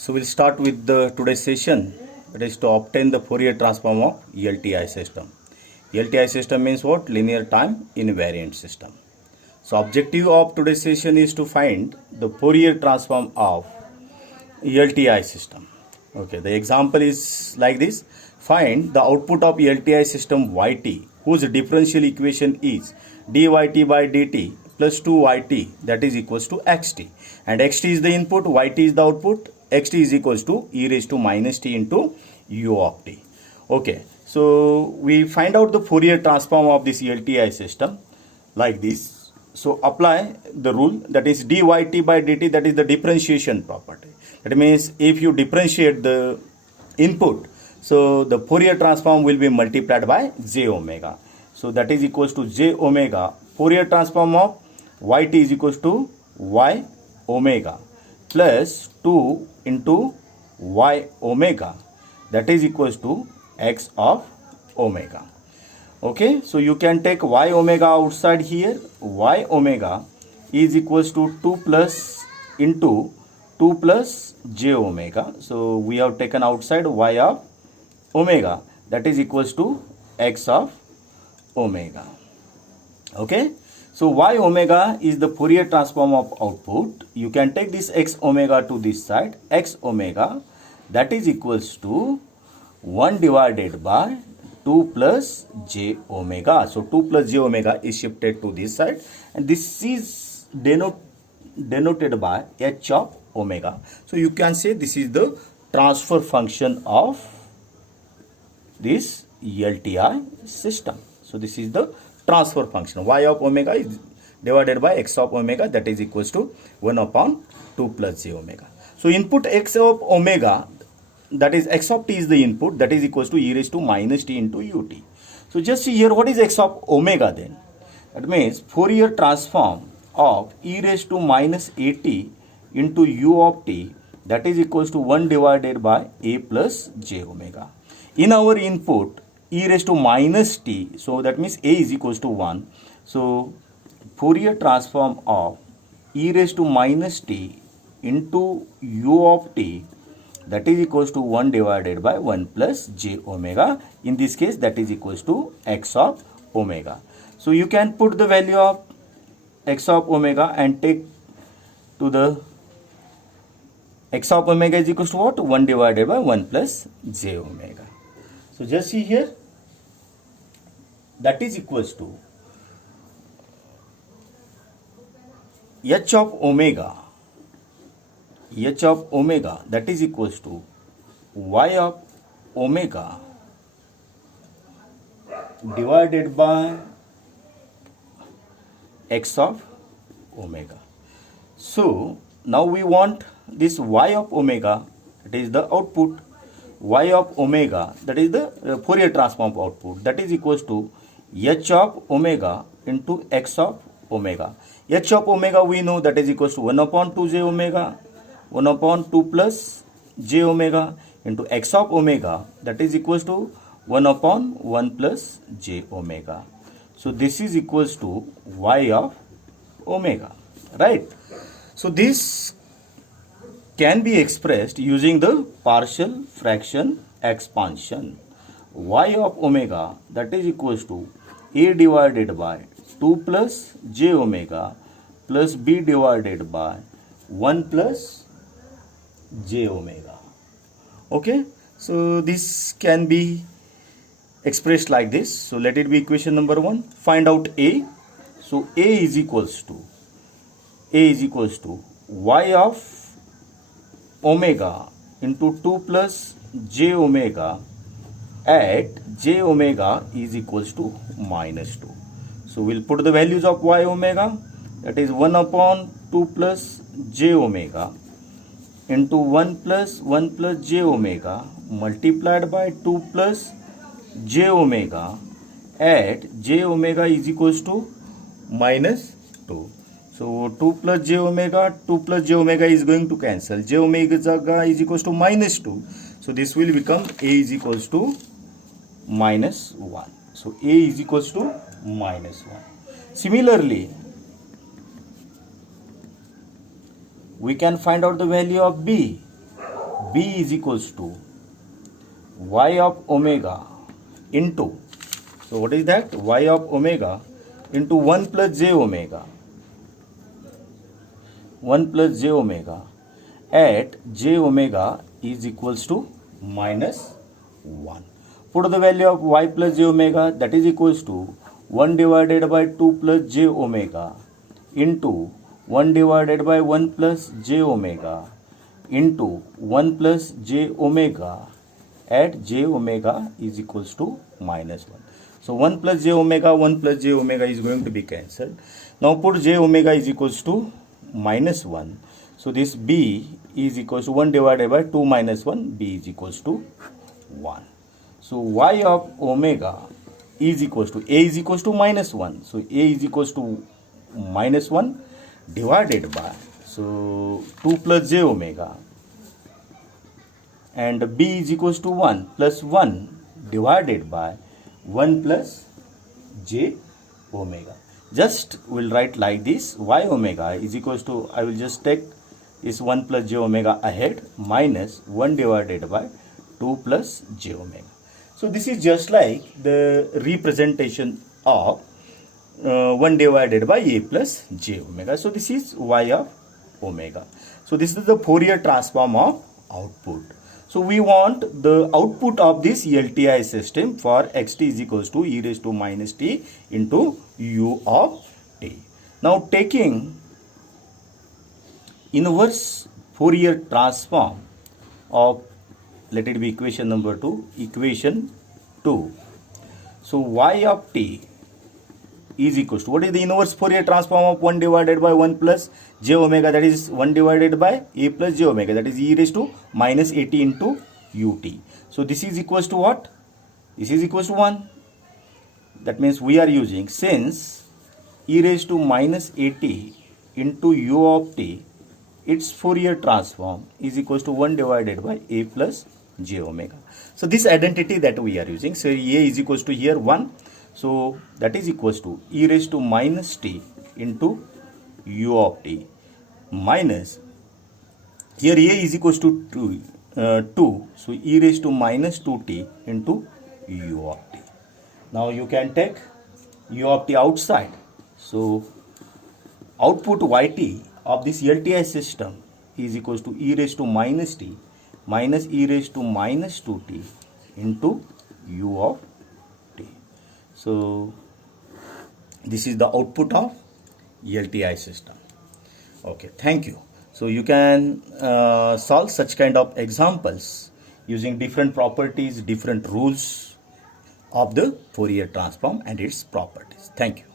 So we'll start with the today's session. That is to obtain the Fourier transform of LTI system. LTI system means what? Linear time invariant system. So objective of today's session is to find the Fourier transform of LTI system. Okay, the example is like this. Find the output of LTI system yt whose differential equation is dyt by dt plus 2yt that is equals to xt, and xt is the input, yt is the output, xt is equals to e raised to minus t into u of t. Okay, so we find out the Fourier transform of this LTI system like this. So apply the rule, that is dyt by dt, that is the differentiation property. That means if you differentiate the input, so the Fourier transform will be multiplied by j omega. So that is equals to j omega. Fourier transform of yt is equals to y omega plus 2 into y omega, that is equals to x of omega. Okay, so you can take y omega outside here. Y omega is equals to 2 plus into 2 plus j omega. So we have taken outside y of omega, that is equals to x of omega. Okay, so y omega is the Fourier transform of output. You can take this x omega to this side. X omega, that is equals to 1 divided by 2 plus j omega. So 2 plus j omega is shifted to this side, and this is denoted by h of omega. So you can say this is the transfer function of this LTI system. So this is the transfer function. Y of omega is divided by x of omega, that is equals to 1 upon 2 plus j omega. So input x of omega, that is x of t is the input, that is equals to e raised to minus t into ut. So just see here, what is x of omega then? That means Fourier transform of e raised to minus at into u of t, that is equals to 1 divided by a plus j omega. In our input e raised to minus t, so that means a is equals to 1. So Fourier transform of e raised to minus t into u of t, that is equals to 1 divided by 1 plus j omega. In this case, that is equals to x of omega. So you can put the value of x of omega and take to the x of omega is equals to what? 1 divided by 1 plus j omega. So just see here, that is equals to h of omega, that is equals to y of omega divided by x of omega. So now we want this y of omega, that is the output, y of omega, that is the Fourier transform output, that is equals to h of omega into x of omega. H of omega we know, that is equals to 1 upon 2 j omega, 1 upon 2 plus j omega into x of omega, that is equals to 1 upon 1 plus j omega. So this is equals to y of omega, right? So this can be expressed using the partial fraction expansion. Y of omega, that is equals to a divided by 2 plus j omega plus b divided by 1 plus j omega. Okay, so this can be expressed like this. So let it be equation number 1. Find out a. So a is equals to y of omega into 2 plus j omega at j omega is equals to minus 2. So we'll put the values of y omega, that is 1 upon 2 plus j omega into 1 plus j omega multiplied by 2 plus j omega at j omega is equals to minus 2. So 2 plus j omega is going to cancel. J omega is equals to minus 2. So this will become a is equals to minus 1. So a is equals to minus 1. Similarly, we can find out the value of b. b is equals to y of omega into, so what is that? Y of omega into 1 plus j omega. 1 plus j omega at j omega is equals to minus 1. Put the value of y plus j omega, that is equals to 1 divided by 2 plus j omega into 1 divided by 1 plus j omega into 1 plus j omega at j omega is equals to minus 1. So 1 plus j omega, 1 plus j omega is going to be cancelled. Now put j omega is equals to minus 1. So this b is equals to 1 divided by 2 minus 1, b is equals to 1. So y of omega is equals to, a is equals to minus 1. So a is equals to minus 1 divided by, so 2 plus j omega, and b is equals to 1 plus 1 divided by 1 plus j omega. Just we'll write like this, y omega is equals to, I will just take this 1 plus j omega ahead, minus 1 divided by 2 plus j omega. So this is just like the representation of 1 divided by a plus j omega. So this is y of omega. So this is the Fourier transform of output. So we want the output of this LTI system for xt is equals to e raised to minus t into u of t. Now taking inverse Fourier transform of, let it be equation number 2, equation 2. So y of t is equals to, what is the inverse Fourier transform of 1 divided by 1 plus j omega, that is 1 divided by a plus j omega, that is e raised to minus at into ut. So this is equals to what? This is equals to 1. That means we are using, since e raised to minus at into u of t, its Fourier transform is equals to 1 divided by a plus j omega. So this identity that we are using, so a is equals to here 1. So that is equals to e raised to minus t into u of t minus, here a is equals to 2. So e raised to minus 2t into u of t. Now you can take u of t outside. So output yt of this LTI system is equals to e raised to minus t minus e raised to minus 2t into u of t. So this is the output of LTI system. Okay, thank you. So you can solve such kind of examples using different properties, different rules of the Fourier transform and its properties. Thank you.